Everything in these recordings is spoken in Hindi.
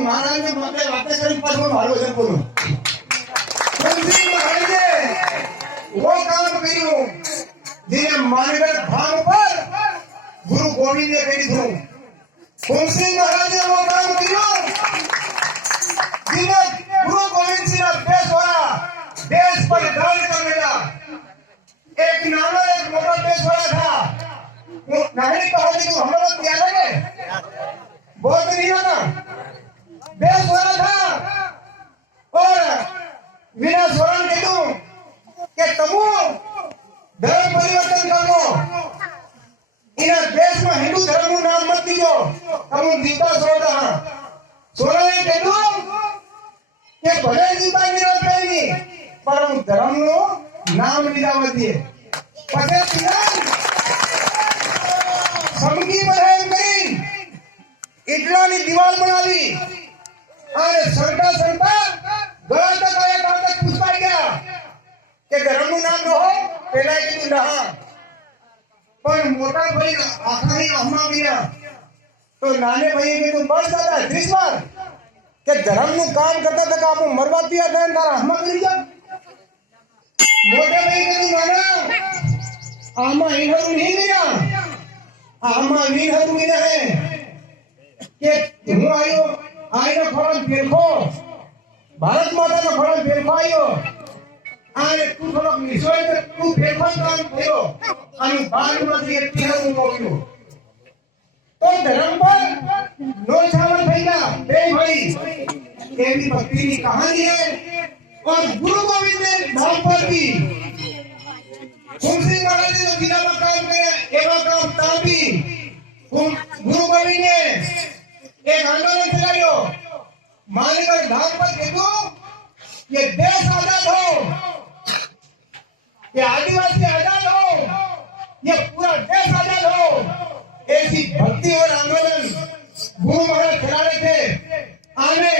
महाराज ने बातें बातें करी पर मैं मारो वचन बोलूं तुलसी महाराज ने वो काम કર્યું जिन्हें मानगढ़ धाम पर गुरु गोविंद ने कही थू तुलसी महाराज ने वो काम કર્યું जिन्हें गुरु गोविंद सिंह देश वाला देश पर दान करनेला एक नाना एक मोटा देश वाला था वो नहीं कहो कि हम लोग क्या लगे बहुत नहीं होता देश वाला था और बिना स्वरण के दूं कि तमु धर्म परिवर्तन करो इन देश में हिंदू धर्म नाम मत दीजो तमु जीता सोदा स्वरण के दूं कि भले जीता मेरा नहीं पर हम धर्म नो नाम लीधा दिए पते સમકી બનાવી કરી ઇટલાની દિવાલ બનાવી અને સરતા સરતા ગળા તક આયા ગામ તક પૂછતા ગયા કે ધર્મનું નામ રહો પેલા કીધું ના પણ મોટા ભાઈ આખાની આમાં ગયા તો નાને ભાઈએ કીધું બસ દાદા 30 વાર કે ધર્મનું કામ કરતા તક આપણે મરવા પિયા થાય તારા આમાં કરી જા મોટા ભાઈ કીધું નાના આમાં ઈનહરું નહીં ગયા આમાં વીર હતું વિના હે કે હું આયો આયનો ફરજ ફેરખો ભારત માતાનો ફરજ ફેરખો આયો આને તું થોડોક નિસોય તો તું ફેરખો કામ કર્યો અને બાળમાંથી એક તીરનું મોક્યું તો ધર્મ પર નો છાવર થઈ ગયા બે ભાઈ એવી ભક્તિની કહાની है और गुरु गोविंद ने धाम पर भी तुलसी महाराज ने बिना मकान में एवं काम ताबी गुरु गोविंद ने एक आंदोलन चलायो मालीगढ़ धाम पर देखो ये देश आजाद हो ये आदिवासी आजाद हो ये पूरा देश आजाद हो ऐसी भक्ति और आंदोलन गुरु महाराज चला रहे थे आने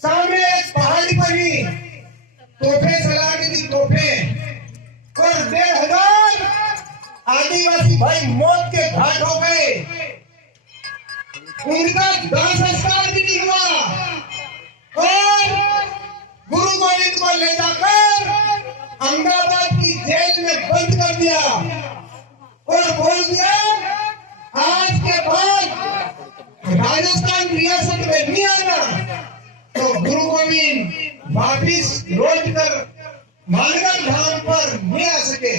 सामने एक पहाड़ी पर ही तोहफे चला रही थी तोहफे और 1,500 आदिवासी भाई मौत के घाट हो गए उनका दाह संस्कार भी नहीं हुआ और गुरु गोविंद को ले जाकर अहमदाबाद की जेल में बंद कर दिया और बोल दिया आज के बाद राजस्थान रियासत में नहीं आना तो गुरु गोविंद वापिस लौट कर मानगढ़ धाम पर नहीं आ सके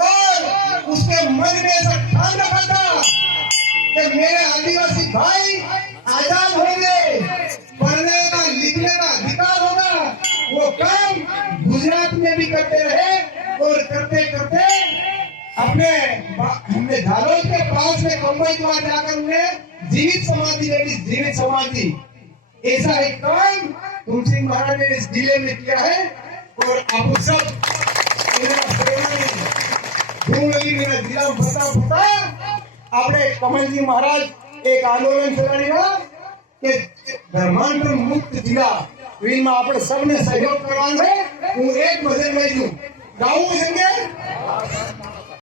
और उसके मन में ऐसा ठान रखा था कि मेरे आदिवासी भाई आजाद होंगे पढ़ने का लिखने का अधिकार होगा वो काम गुजरात में भी करते रहे और करते करते हमने झालोद के पास में कंबई द्वार जाकर उन्हें जीवित समाधि ले ली जीवित समाधि ऐसा एक काम तुलसी महाराज ने इस जिले में किया है और आप सब मेरा जिला फरता फरता આપણે કમલજી મહારાજ એક આંદોલન ચલાવીના કે ધર્માંતર મુક્ત જિલ્લા એમાં આપણે સૌને સહયોગ કરવાનો છે હું એક ભજન લઈ લઉં ગાવું છે